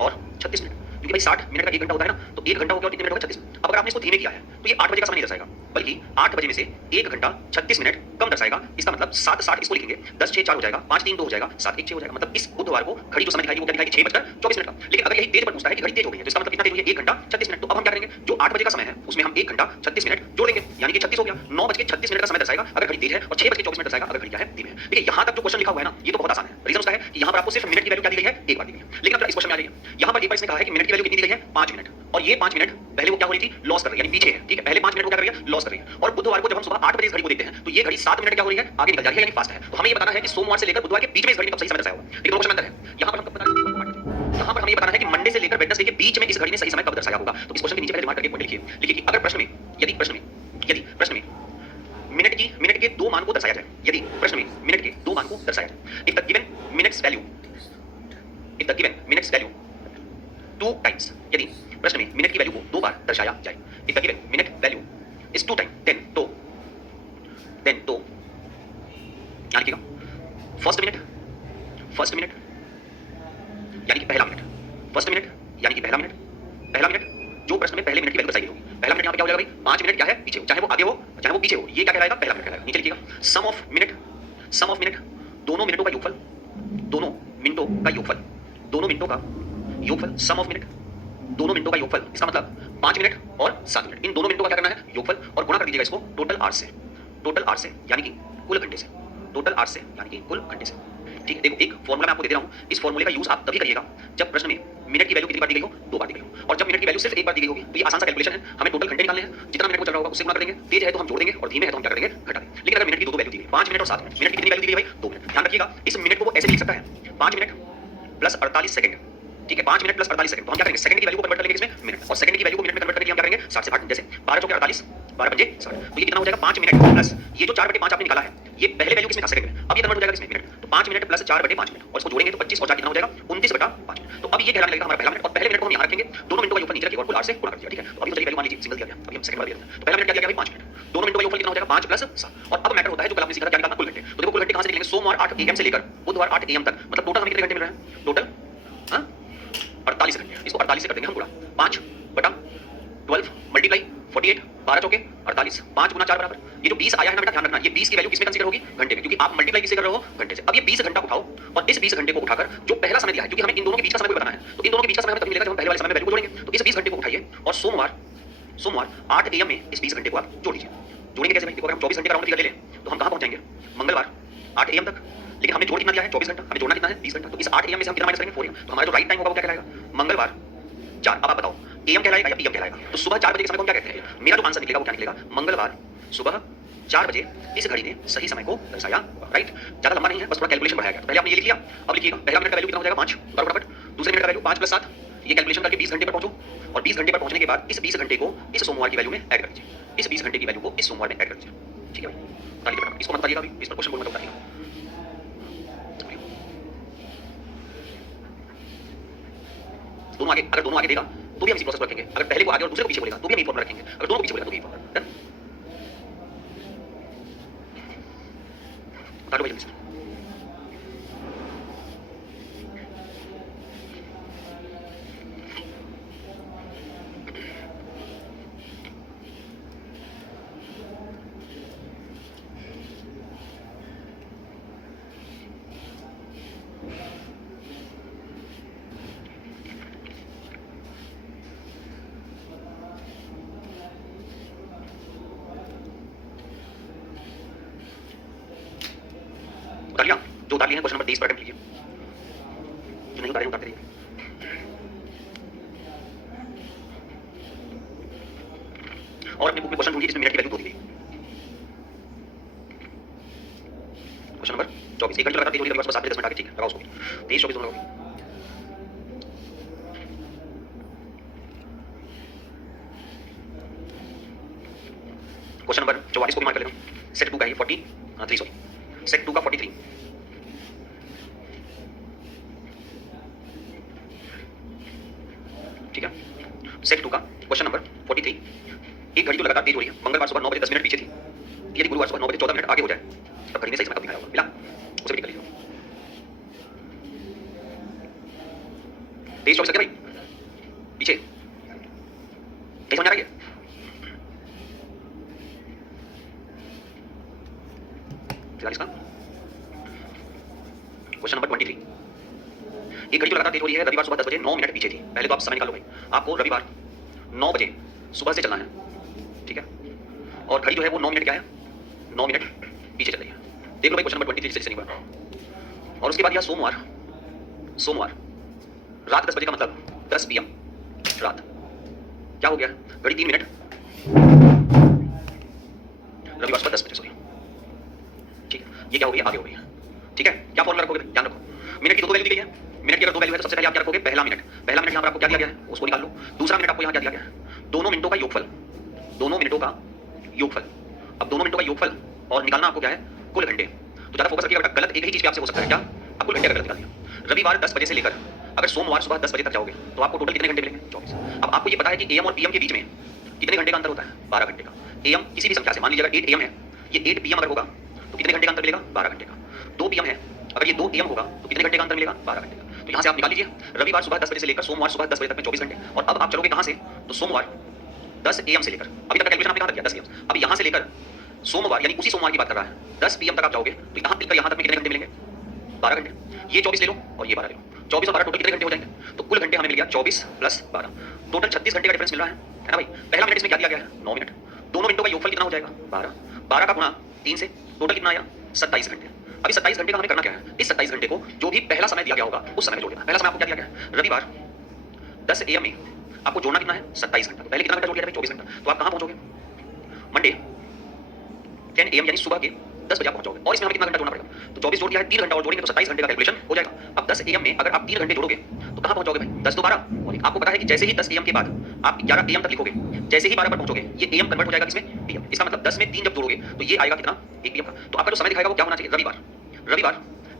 और 36 मिनट, क्योंकि भाई 60 मिनट का 1 घंटा होता है ना, तो 1 घंटा हो गया और कितने मिनट हो गए? 36 मिनट। अब अगर आपने इसको धीमे किया है तो ये 8 बजे का समय नहीं दर्शाएगा, बल्कि 8 बजे में से 1 घंटा 36 मिनट कम दर्शाएगा। इसका मतलब 7 60 इसको लिखेंगे, 10 6 4 हो जाएगा, 5 3 2 हो जाएगा, 7 1 6 हो जाएगा। मतलब इस बुधवार को घड़ी जो समय दिखाएगी वो क्या दिखाएगी? 6:24 मिनट का। लेकिन अगर यही तेज पर पूछता है कि घड़ी तेज हो गई है तो इसका मतलब कितना तेज हुई है? 1 घंटा 36 मिनट। तो अब हम क्या करेंगे? जो 8 बजे का समय है उसमें हम 1 घंटा 36 मिनट जोड़ देंगे, यानी कि 36 हो गया। 9:36 मिनट का समय दर्शाएगा अगर घड़ी तेज है, और 6:24 मिनट दर्शाएगा अगर घड़ी क्या है? धीमी है। देखिए यहाँ तक जो क्वेश्चन लिखा हुआ है ना, ये तो बहुत आसान है। रीजन उसका है कि यहाँ पर आपको सिर्फ मिनट की वैल्यू क्या दी गई है? एक बार दी गई है। लेकिन अब इस क्वेश्चन में आ जाइए, यहाँ पर एक बार इसने कहा है कि मिनट की वैल्यू कितनी दी गई है? 5 मिनट, और ये 5 मिनट पहले वो क्या हो रही थी? लॉस कर रही है, यानी पीछे है। ठीक है, पहले 5 मिनट को क्या कर रही है? लॉस कर रही है। और बुधवार को जब हम सुबह 8 बजे इस घड़ी को देखते हैं तो ये घड़ी 7 मिनट क्या हो रही है? आगे निकल जा रही है, यानी फास्ट है। तो हमें ये बताना है कि सोमवार से लेकर बुधवार के बीच में इस घड़ी का सही समय दर्शाया होगा। लेकिन क्वेश्चन अंदर है, यहाँ पर हम कब बता रहे हैं? यहाँ पर हमें ये बताना है कि मंडे से लेकर वेडनेसडे के बीच में इस घड़ी में सही समय कब दर्शाया होगा। तो इस क्वेश्चन के नीचे पहले रिमार्क करके पॉइंट लिखिए। लिखिए कि अगर प्रश्न में यदि प्रश्न में मिनट के 2 मान को दर्शाया जाए, यदि प्रश्न में मिनट के 2 मान को दर्शाया जाए, if the given minutes value 2 times, यदि प्रश्न में मिनट की वैल्यू को 2 बार दर्शाया जाए, if the given minute value is 2 time, then तो यानी कि फर्स्ट मिनट यानी कि पहला मिनट, पहला मिनट जो प्रश्न में पहले मिनट की वैल्यू दर्शाई गई होगी। पहला मिनट यहाँ पे क्या हो जाएगा भाई? 5 मिनट क्या है? पीछे हो, चाहे वो आगे हो चाहे वो पीछे हो, ये क्या कहलाएगा? पहला मिनट कहलाएगा। नीचे लिखिएगा सम ऑफ मिनट दोनों मिनटों का योगफल, सम ऑफ मिनट दोनों मिनटों का योगफल। इसका मतलब 5 मिनट और 7 मिनट, इन दोनों मिनटों का क्या करना है? योगफल, और गुणा कर दीजिएगा इसको टोटल आवर्स से यानी कि कुल घंटे से। ठीक है, देखो एक फॉर्मूला मैं आपको दे रहा हूं, इस फॉर्मूले का यूज आप तभी करिएगा जब प्रश्न में मिनट की वैल्यू कितनी बार दी गई हो? 2 बार दी गई हो। और जब मिनट की वैल्यू सिर्फ एक बार दी गई होगी तो ये आसान सा कैलकुलेशन है, हमें टोटल घंटे निकालने हैं, जितना मिनट को चल रहा होगा उससे गुणा कर देंगे। तेज है तो हम जोड़ देंगे और धीमे है तो हम क्या करेंगे? घटा देंगे। लेकिन अगर मिनट की 2 वैल्यू दी गई, 5 मिनट और 7 मिनट, मिनट की कितनी वैल्यू दी गई भाई? 2 मिनट। ध्यान रखिएगा इस मिनट को वो ऐसे भी लिख सकता है 5 मिनट प्लस 48 सेकंड। ठीक है, 5 मिनट प्लस 48 सेकंड, तो हम क्या करेंगे? सेकंड की वैल्यू को कन्वर्ट कर लेंगे इसमें मिनट, और सेकंड की वैल्यू को मिनट में कन्वर्ट करने के लिए हम क्या करेंगे? 60 से 8, जैसे 12 चौके 48, 12 पंजे 60, तो ये कितना हो जाएगा? 5 मिनट प्लस ये जो 4/5 आपने निकाला है, ये पहले वैल्यू किसमें था? सेकंड में। अब ये कन्वर्ट हो जाएगा किसमें? मिनट। तो 5 मिनट प्लस 4/5 मिनट, और इसको जोड़ेंगे तो 25 और 4 कितना हो जाएगा? 29/5 मिनट। तो अब ये कहलाने लगेगा हमारा पहला मिनट, और पहले मिनट को हम यहाँ रखेंगे, दोनों मिनटों का योगफल नीचे रखिए और कुल 8 से गुणा कर दिया। ठीक है, तो अभी तो चलिए वैल्यू मान लीजिए सिंगल दिया गया, अभी हम सेकंड वाला दिया तो पहला मिनट क्या दिया गया भाई? 5 मिनट, दोनों मिनटों का योगफल कितना हो जाएगा? 5 प्लस 7। और अब मैटर होता है जो कल आपने सीखा था, क्या निकालना? कुल घंटे। तो देखो कुल घंटे कहां से निकलेंगे? सोमवार 8 AM से लेकर बुधवार 8 AM तक, मतलब टोटल हमें कितने घंटे मिल रहे हैं? टोटल 48 घंटे। इसको 48 से कर देंगे हम पूरा, 5/12 मल्टीप्लाई 48, 12 चौके 48, 5 गुना 4 बराबर। ये जो 20 आया है ना बेटा, ध्यान रखना, ये 20 की वैल्यू किसमें कंसीडर होगी? घंटे में, क्योंकि आप मल्टीप्लाई किससे कर रहे हो? घंटे से। अब ये 20 घंटा उठाओ और इस 20 घंटे को उठाकर जो पहला समय दिया है, क्योंकि हमें इन दोनों के बीच का समय बताना है, तो इन दोनों के बीच का समय हमें तभी मिलेगा जब हम पहले वाले समय में वैल्यू को जोड़ेंगे। तो इस 20 घंटे को उठाइए और सोमवार 8 AM में इस 20 घंटे को आप जोड़ लीजिए। जोड़ेंगे कैसे भाई? देखो अगर हम 24 घंटे का राउंड फिगर ले लें तो हम कहां पहुंच जाएंगे? मंगलवार 8 AM तक। लेकिन हमने जोड़ कितना दिया है? 24 घंटा, हमें जोड़ना कितना है? 20 घंटा। तो इस 8 AM में से हम कितना माइनस करेंगे? 4 AM। तो हमारा जो राइट टाइम होगा वो क्या कहलाएगा? मंगलवार 4। अब आप बताओ AM कहलाएगा या PM कहलाएगा? तो सुबह 4 बजे के समय को हम क्या कहते हैं? मेरा जो आंसर निकलेगा वो क्या निकलेगा? मंगलवार सुबह 4 बजे इस घड़ी ने सही समय को दर्शाया। राइट, ज्यादा लंबा नहीं है, बस थोड़ा कैलकुलेशन बढ़ाया गया। तो पहले आपने ये लिख लिया। अब लिखिएगा पहला मिनट का वैल्यू कितना हो जाएगा? 5 फटाफट। दूसरे मिनट का वैल्यू 5 + 7 ये कैलकुलेशन करके 20 घंटे पर पहुंचो और 20 घंटे पर पहुंचने के बाद इस 20 घंटे को इस सोमवार की वैल्यू में ऐड कर दीजिए, इस 20 घंटे की वैल्यू को इस सोमवार में ऐड कर दीजिए। ठीक है भाई, बता लीजिए इसको मत बताइएगा अभी, इस पर क्वेश्चन बोलना बताइएगा। दोनों आगे, अगर दोनों आगे देगा तो भी हम इसी प्रोसेस को रखेंगे, अगर पहले को आगे और दूसरे को पीछे बोलेगा तो भी हम यही फॉर्मूला रखेंगे, अगर दोनों को पीछे बोलेगा तो भी यही फॉर्मूला। डन, बता दो भाई जल्दी से। उतार लिया, जो उतार लिए हैं क्वेश्चन नंबर 23 पर अटेम्प्ट कीजिए, जो नहीं उतारे उतारते रहिए। और अपनी बुक में क्वेश्चन ढूंढिए जिसमें मिनट की वैल्यू दो दी गई। क्वेश्चन नंबर 24, 1 घंटे लगातार तेज हो रही है, रविवार सुबह 7 बजे 10 मिनट आगे, ठीक है, लगाओ उसको भी 23 24 दोनों लगाओ। क्वेश्चन नंबर 44 को भी मार्क कर लेना, सेट 2 का है 43 सॉरी, सेट 2 का 43। ठीक है, सेट 2 का क्वेश्चन नंबर 43, एक घड़ी जो लगातार तेज हो रही है, मंगलवार सुबह 9 बजे 10 मिनट पीछे थी, यदि गुरुवार सुबह 9 बजे 14 मिनट आगे हो जाए तब घड़ी में सही समय कब दिखाया होगा, मिला, उसे भी कर लीजिए। 23 24 लगे भाई, पीछे नहीं समझ आ रही है। का क्वेश्चन नंबर 23, एक घड़ी जो लगातार तेज हो रही है, रविवार सुबह 10 बजे 9 मिनट पीछे थी, पहले तो आप समय निकालो भाई, आपको रविवार 9 बजे सुबह से चलना है, ठीक है, और घड़ी जो है वो 9 मिनट क्या है, 9 मिनट पीछे चल रही है। देख लो भाई क्वेश्चन नंबर 23 से नहीं बना। और उसके बाद यह सोमवार रात 10 बजे का मतलब 10 PM रात, क्या हो गया, घड़ी 3 मिनट, रविवार सुबह 10 बजे सॉरी, ठीक है, ये क्या हो गया, आगे हो गई है। ठीक है, क्या फॉर्मूला रखोगे, ध्यान रखो, मिनट की दो वैल्यू दी गई है, मिनट की अगर दो वैल्यू है तो सबसे पहले आप क्या रखोगे, पहला मिनट यहाँ पर आपको क्या दिया गया है उसको निकाल लो, दूसरा मिनट आपको यहाँ क्या दिया गया है, दोनों मिनटों का योगफल, दोनों मिनटों का योगफल। अब दोनों मिनटों का योगफल और निकालना आपको क्या है, कुल घंटे। तो ज्यादा फोकस रखिए, गलत एक ही चीज पे आपसे हो सकता है, क्या, अब कुल घंटे गलत निकाल दिया। रविवार 10 बजे से लेकर अगर सोमवार सुबह 10 बजे तक जाओगे तो आपको टोटल कितने घंटे मिलेंगे, 24। अब आपको ये पता है कि AM और PM के बीच में कितने घंटे का अंतर होता है, 12 घंटे का। AM किसी भी संख्या से, मान लीजिए अगर 8 AM है, ये 8 PM अगर होगा तो कितने घंटे का अंतर मिलेगा, 12 घंटे का। 2 PM है, अगर ये 2 AM होगा तो कितने घंटे का अंतर मिलेगा, 12 घंटे का। तो यहाँ से आप निकाल लीजिए, रविवार सुबह 10 बजे से लेकर सोमवार सुबह 10 बजे तक में 24 घंटे। और अब आप चलोगे कहाँ से, तो सोमवार 10 AM से लेकर, अभी तक कैलकुलेशन आपने कहाँ तक किया, 10 AM, अब यहाँ से लेकर सोमवार यानी उसी सोमवार की बात कर रहा है, 10 PM तक आप जाओगे तो यहाँ तक यहाँ तक में कितने घंटे मिलेंगे, 12 घंटे। ये 24 ले लो और ये 12 ले लो, 24 और 12 टोटल कितने घंटे हो जाएंगे, तो कुल घंटे हमें मिल गया 24 + 12, टोटल 36 घंटे का डिफरेंस मिल रहा है ना भाई। पहला मिनट इसमें क्या दिया गया है, 9 मिनट, दोनों मिनटों का योगफल कितना हो जाएगा, 12, 12 का गुणा 3 से टोटल कितना आया, 27 घंटे। अभी 27 घंटे का हमें करना क्या है, इस 27 घंटे को जो भी पहला समय दिया गया होगा उस समय में जोड़ देना। पहला समय आपको क्या दिया गया है, रविवार 10 AM में आपको जोड़ना कितना है, 27 घंटा। पहले कितना घंटा जोड़ दिया था, 24 घंटा। तो आप कहाँ पहुंचोगे, मंडे 10 AM यानी सुबह के 10 बजे आप पहुंचोगे, और इसमें हमें कितना घंटा जोड़ना पड़ेगा, तो 24 जोड़ दिया है, 3 घंटा और जोड़ेंगे तो 27 घंटे का कैलकुलेशन हो जाएगा। अब 10 AM में अगर आप 3 घंटे जोड़ोगे तो कहाँ पहुंचोगे भाई, 10 तो 12, और आपको पता है कि जैसे ही 10 AM के बाद आप 11 AM तक लिखोगे, जैसे ही 12 पर पहुंचोगे ये AM कन्वर्ट हो जाएगा किसमें, PM। इसका मतलब 10 में 3 जब जोड़ोगे तो ये आएगा कितना, 1 PM का। तो आपका जो समय दिखाएगा वो क्या होना चाहिए, रविवार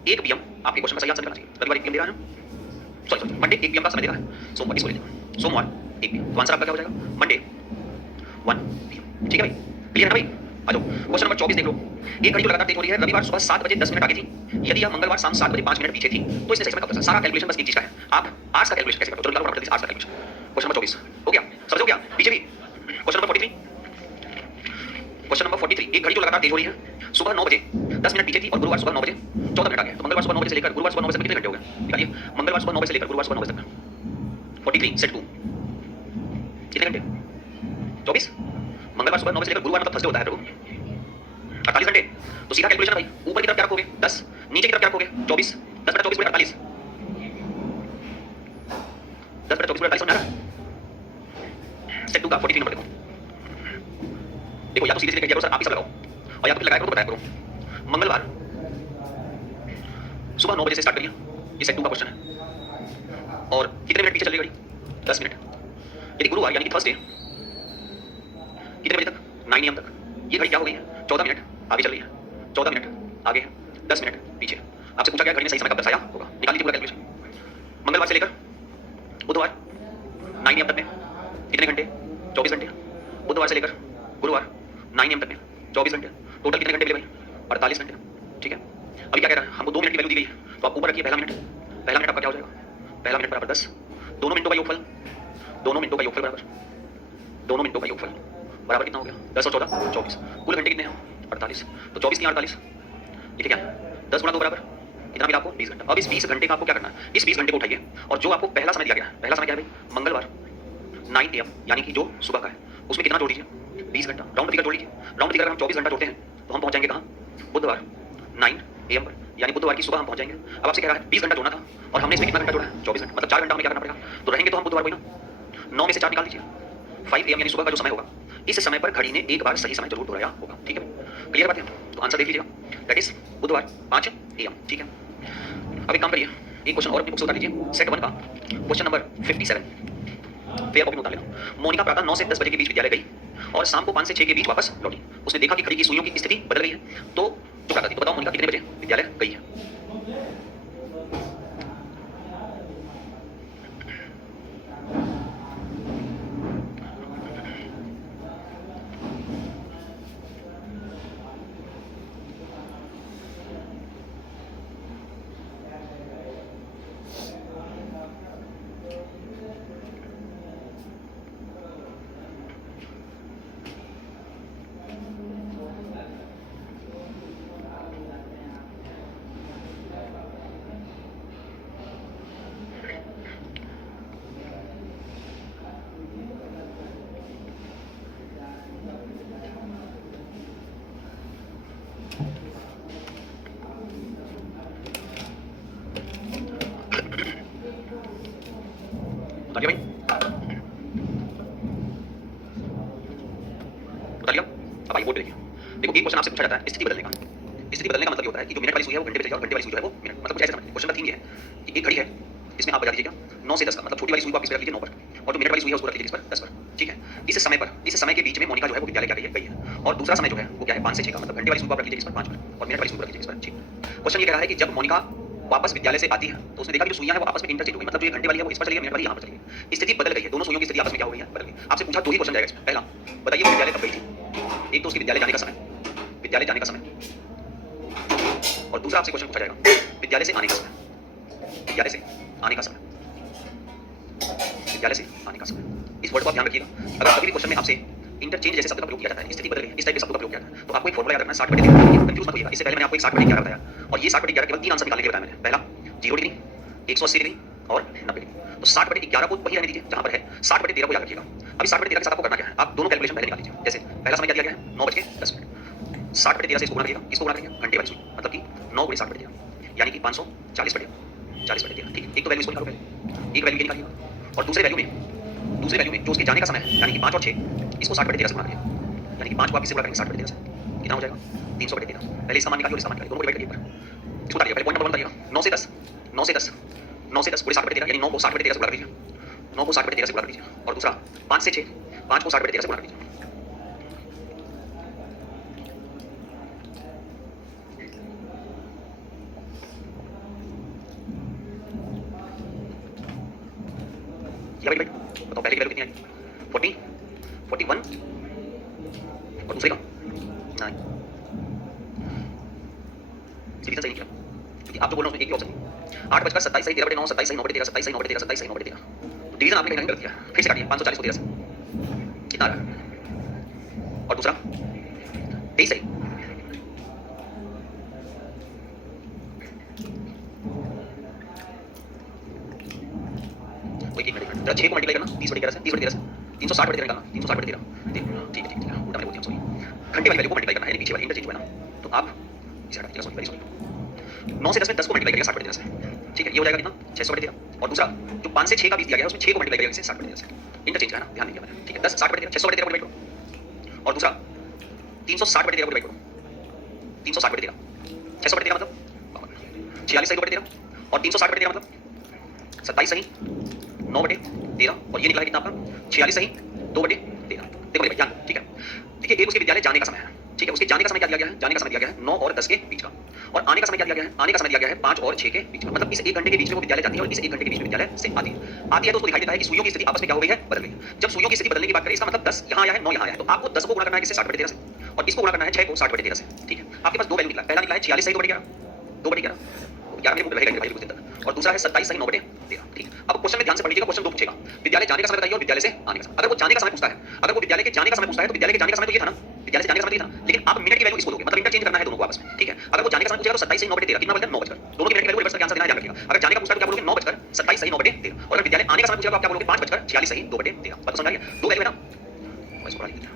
1 PM, आपके क्वेश्चन में सही आंसर करना चाहिए, रविवार 1 PM दे रहा है, सॉरी मंडे 1 PM का समय दे रहा है, सोमवार इसको ले लेना, सोमवार 1 PM, तो आंसर आपका क्या हो जाएगा, मंडे 1 PM। ठीक है भाई, क्लियर है भाई। आ जाओ क्वेश्चन नंबर 24 देख लो, एक घड़ी जो लगातार तेज हो रही है, रविवार सुबह 7 बजे 10 मिनट आगे थी, यदि यह मंगलवार शाम 7 बजे 5 मिनट पीछे थी तो इसने सही समय कब दसा। सारा कैलकुलेशन बस एक चीज का है, आप आवर्स का कैलकुलेशन कैसे करोगे, चलो निकालो फटाफट आवर्स का कैलकुलेशन। क्वेश्चन नंबर 24 हो गया, समझ हो गया, पीछे भी क्वेश्चन नंबर 43, क्वेश्चन नंबर 43, एक घड़ी जो लगातार तेज हो रही है, सुबह 9 बजे 10 मिनट पीछे थी और गुरुवार सुबह 9 बजे 14 मिनट आ गया। तो मंगलवार सुबह 9 बजे से लेकर गुरुवार सुबह 9 बजे तक कितने घंटे हो गए, निकालिए, मंगलवार सुबह 9 बजे से लेकर गुरुवार सुबह 9 बजे तक 43 सेट 2 कितने घंटे, 24, मंगलवार सुबह 9 बजे से लेकर गुरुवार मतलब थर्सडे होता है तो 48 घंटे। तो सीधा कैलकुलेशन भाई, ऊपर की तरफ क्या रखोगे 10, नीचे की तरफ क्या रखोगे 24, 10 बटा 24 बटा 48, 10 बटा 24 बटा 48 समझ आ रहा है। सेट 2 का 43 नंबर देखो, देखो या तो सीधे सीधे कह दिया करो सर आप ही सब लगाओ, और या तो लगाया करो तो बताया करो। मंगलवार सुबह 9 बजे से स्टार्ट करिए, ये सेट 2 का क्वेश्चन है, और कितने मिनट पीछे चल रही घड़ी, 10 मिनट। यदि गुरुवार यानी कि थर्सडे कितने बजे तक? 9 AM तक। ये घड़ी क्या हो गई है? 14 मिनट आगे चल रही है, 14 मिनट आगे, 10 मिनट पीछे। आपसे पूछा गया घड़ी ने सही समय कब दर्शाया होगा, निकाल लीजिए पूरा कैलकुलेशन। मंगलवार से लेकर बुधवार 9 AM तक में कितने घंटे? 24 घंटे। बुधवार से लेकर गुरुवार 9 AM तक में 24 घंटे। टोटल कितने घंटे मिले भाई? 48 घंटे। ठीक है, अभी क्या कह रहा है? हमको 2 मिनट की वैल्यू दी गई है, तो आप ऊपर रखिए पहला मिनट। पहला मिनट आपका क्या हो जाएगा? पहला मिनट बराबर 10, दोनों मिनटों का योगफल, दोनों मिनटों का योगफल बराबर, दोनों मिनटों का योगफल बराबर कितना हो गया? 10 और 14 24। कुल घंटे कितने हैं? 48। तो 24 की 48 लिखे क्या? 10 गुणा 2 बराबर कितना मिला आपको? 20 घंटा। अब इस 20 घंटे का आपको क्या करना है? इस 20 घंटे को उठाइए और जो आपको पहला समय दिया गया है, पहला समय क्या है भाई? मंगलवार 9 AM यानी कि जो सुबह का है, उसमें कितना जोड़ दीजिए? 20 घंटा। राउंड फिगर जोड़ लीजिए। राउंड फिगर अगर हम 24 घंटा जोड़ते हैं तो हम पहुंच जाएंगे कहाँ? बुधवार 9 AM पर, यानी बुधवार की सुबह हम पहुंच जाएंगे। अब आपसे कह रहा है 20 घंटा जोड़ना था और हमने इसमें कितना घंटा जोड़ा है? 24 घंटा। मतलब 4 घंटा हमें क्या करना पड़ेगा? तो रहेंगे तो हम बुधवार को ही ना। 9 में से 4 निकाल दीजिए। 5 AM यानी सुबह का जो समय होगा, इस समय पर घड़ी ने एक बार सही समय जरूर दोहराया होगा। ठीक है, क्लियर बात है? तो आंसर देख लीजिएगा, दैट इज बुधवार 5 AM। ठीक है, अब एक काम करिए, एक क्वेश्चन और अपनी बुक से उतार लीजिए, सेट 1 का क्वेश्चन नंबर 57। फेयर कॉपी में उतार लेना। मोनिका प्रातः 9 से 10 बजे के बीच विद्यालय गई और शाम को 5 से 6 के बीच वापस लौटी। उसने देखा कि घड़ी की सुइयों की स्थिति बदल गई है, तो क्या करती? तो बताओ मोनिका कितने बजे विद्यालय गई है? उतार लिया भाई? उतार लिया? अब आइए बोर्ड पे देखिए। देखो एक क्वेश्चन आपसे पूछा जाता है स्थिति बदलने का। स्थिति बदलने का मतलब ये होता है कि जो मिनट वाली सुई है वो घंटे पे चलेगी और घंटे वाली सुई जो है वो मिनट। मतलब कुछ ऐसे समझिए, क्वेश्चन का थीम ये है कि एक घड़ी है, इसमें आप बजा दीजिए क्या? 9 से 10 का, मतलब छोटी वाली सुई को आप किस पे रख लीजिए? 9 पर, और जो मिनट वाली सुई है उसको रख लीजिए किस पर? 10 पर। ठीक है, इस समय पर, इस समय के बीच में मोनिका जो है वो विद्यालय क्या गई है? और दूसरा समय जो है वो क्या है? 5 से 6 का, मतलब घंटे वाली सुई को आप रख लीजिए किस पर? 5 पर, और मिनट वाली सुई को रख लीजिए किस पर? 6 पर। क्वेश्चन ये कह रहा है कि जब मोनिका वापस विद्यालय से आती है तो उसने देखा कि जो सुइयां हैं वो आपस में इंटरचेंज हो गई, मतलब जो ये घंटे वाली है वो इस पर चली गई, मिनट वाली यहाँ पर चली गई। स्थिति बदल गई है, दोनों सुइयों की स्थिति आपस में क्या हो गई है? बदल गई। आपसे पूछा 2 ही क्वेश्चन जाएगा इसमें। पहला बताइए वो विद्यालय कब गई थी? एक तो उसकी विद्यालय जाने का समय, विद्यालय जाने का समय, और दूसरा आपसे क्वेश्चन पूछा जाएगा विद्यालय से आने का समय, विद्यालय से आने का समय, विद्यालय से आने का समय। इस वर्ड को आप ध्यान रखिएगा। अगर कभी भी क्वेश्चन में आपसे इंटरचेंज जैसे शब्द का प्रयोग किया जाता है, स्थिति बदल गई, इस टाइप के शब्दों का प्रयोग किया जाता है, तो आपको एक फॉर्मूला याद रखना है 60/11। कंफ्यूज मत होइएगा। इससे पहले मैंने आपको एक 60/11 बताया और ये 60/11 केवल 3 आंसर निकालने के लिए बताया मैंने। पहला 0 डिग्री, 180 डिग्री और 90 डिग्री। तो 60/11 को वही रहने दीजिए जहां पर है, 60/13 को याद रखिएगा। अभी 60/13 के साथ आपको करना क्या है? आप दोनों कैलकुलेशन पहले निकाल लीजिए। जैसे पहला समय क्या दिया गया है? 9:10। 60/13 से इसको गुणा करिएगा, इसको गुणा करिएगा घंटे वाली सुई, मतलब कि 9 × 60/13 यानी कि 540/13। ठीक है, एक तो वैल्यू इसको निकालो पहले, एक वैल्यू ये निकालिएगा, और दूसरे वैल्यू में जो उसके जाने का समय है यानी कि 5 और 6, इसको 60/13 से गुणा करिए, यानी कि 5 को आप किससे गुणा करेंगे? 60/13 से, कितना हो जाएगा? 300/13। पहले इसका मान निकालिए और इसका मान निकालिए, दोनों को डिवाइड करिए पर। इसको उतारिए, पहले पॉइंट नंबर 1 उतारिएगा। 9 से 10 पूरे 60/13 यानी 9 को 60/13 से गुणा कर दीजिए, 9 को 60/13 से गुणा कर दीजिए, और दूसरा 5 से 6, 5 को 60/13 से गुणा कर दीजिए। क्या भाई बताओ पहले की वैल्यू कितनी आई? 40, 41 और दूसरे का 9। डिवीजन सही किया क्योंकि आप जो बोल रहे हो उसमें एक ही ऑप्शन है। 8:27 सही, 13/9 27 सही, 9/13 27 सही, 9/13 27 सही, 9/13। तो डिवीजन आपने कहीं गलत किया। फिर से काटिए 540 को 13 से कितना आ रहा है? और दूसरा 23 सही, एक मिनट 6 को मल्टीप्लाई करना 30/13 से, 30/13 से 360/13 निकालना, 360/13। ठीक है ठीक है, उल्टा मैंने बोल दिया, सॉरी। घंटे वाली वैल्यू को मल्टीप्लाई करना है, पीछे वाली इंटरचेंज हुआ है ना, तो आप इसे हटा दीजिएगा, सॉरी, वेरी सॉरी। 9 से 10 में 10 को मल्टीप्लाई करिएगा 60/13 से, ठीक है, ये हो जाएगा कितना? 600/13। और दूसरा जो 5 से 6 का 20 दिया गया है उसमें 6 को मल्टीप्लाई करिएगा इससे 60/13 से, इंटरचेंज है ना, ध्यान दीजिए मैंने, ठीक है। 10 60/13, 600/13 को डिवाइड करो, और दूसरा 360/13 को डिवाइड करो, 360/13, 600/13 मतलब 46 सही 2/13, और 360/13 मतलब 27 सही 9/13 और ये निकला है कितना आपका 46 सही 2/13। देखो मेरे भाई ध्यान दो, ठीक है। देखिए एक उसके विद्यालय जाने का समय है, ठीक है। उसके जाने का समय क्या दिया गया है? जाने का समय दिया गया है 9 और 10 के बीच का, और आने का समय क्या दिया गया है? आने का समय दिया गया है 5 और 6 के बीच का। मतलब इस 1 घंटे के बीच में वो विद्यालय जाती है और इस 1 घंटे के बीच में विद्यालय से आती है तो उसको दिखाई देता है कि सुइयों की स्थिति आपस में क्या हो गई है? बदल गई है। जब सुइयों की स्थिति बदलने की बात करें, इसका मतलब 10 यहाँ आया है, 9 यहाँ आया है, तो आपको 10 को गुणा करना है किससे? 60/13 से, और इसको गुणा करना है 6 को 60/13 से, ठीक है। आपके पास दो वैल्यू निकला, पहला निकला है 46 सही 2/11, 11 मिनट रहेगा भाई कुछ दिन तक, और दूसरा है 27 सही 9/13, ठीक है। अब क्वेश्चन में ध्यान से पढ़ लीजिएगा, क्वेश्चन दो पूछेगा, विद्यालय जाने का समय बताइए और विद्यालय से आने का समय। अगर वो जाने का समय पूछता है, अगर वो विद्यालय के जाने का समय पूछता है, तो विद्यालय के जाने का समय तो ये था ना, विद्यालय से जाने का समय तो ये था, लेकिन आप मिनट की वैल्यू इसको दोगे, मतलब इंटरचेंज करना है दोनों को आपस में, ठीक है। अगर वो जाने का समय पूछेगा तो 27 सही 9/13 कितना बचेगा? 9 बचकर, दोनों की मिनट की वैल्यू रिवर्स करके आंसर देना है, ध्यान रखिएगा। अगर जाने का पूछता है तो क्या बोलोगे? 9:27 सही 9/13, और अगर विद्यालय आने का समय पूछेगा तो आप क्या बोलोगे? 5:46 सही 2/13। बात समझ आ रही है? दो वैल्यू है ना, बस पढ़ा लीजिए।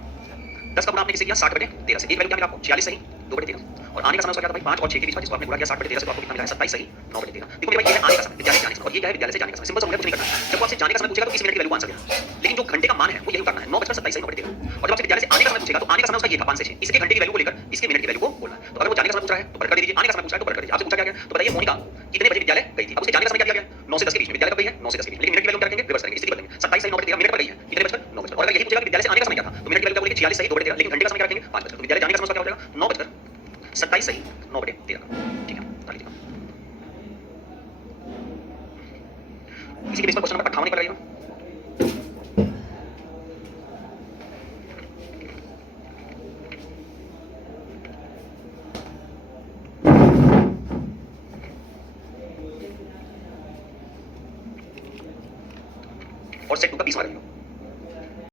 10 का गुणा आपने किससे किया? 60/13 से। एक वैल्यू क्या मिला आपको? 46 सही 2/13, और आने का समय उसका क्या था भाई? 5 और 6 के बीच का, जिसको आपने गुणा किया 60/13 से, तो आपको कितना मिला है? 27 सही 9/13। देखो मेरे भाई ये है आने का समय, विद्यालय जाने का समय, और ये क्या है? विद्यालय से जाने का समय। सिंपल सा हो गया, कुछ नहीं करना। जब वो आपसे जाने का समय पूछेगा तो 20 मिनट की वैल्यू आंसर देना, लेकिन जो घंटे का मान है वो यही करना है 9:27 सही 9/13। और जब आपसे विद्यालय से आने का समय पूछेगा तो आने का समय उसका ये था 5 से 6, इसके घंटे की वैल्यू को लेकर इसके मिनट की वैल्यू को बोलना है। तो अगर वो जाने का समय पूछ रहा है तो बराबर कर दीजिए, आने का समय पूछ रहा है तो बराबर कर दीजिए। आपसे पूछा क्या गया? तो बताइए मोनिका कितने बजे विद्यालय गई थी? अब उसके जाने का समय क्या दिया गया? 9 से 10 के बीच में। विद्यालय कब गई है? 9 से 10 के बीच, लेकिन मिनट की वैल्यू क्या रखेंगे? रिवर्स करेंगे, स्थिति बदलेंगे। 27 सही 9/13 मिनट पर गई है, कितने बजकर? 9 बजकर। और अगर यही पूछेगा कि विद्यालय से आने का समय क्या था, तो मिनट की वैल्यू क्या बोलेंगे? 46 सही 2/13, लेकिन घंटे का समय क्या रखेंगे? 5 बजकर। तो विद्यालय जाने का समय उसका क्या हो जाएगा? 9:27 सही 9/13, ठीक है। कर लीजिए इसी के बेस पर क्वेश्चन नंबर 58 पर आइएगा। और सेट 2 का 20 मार्क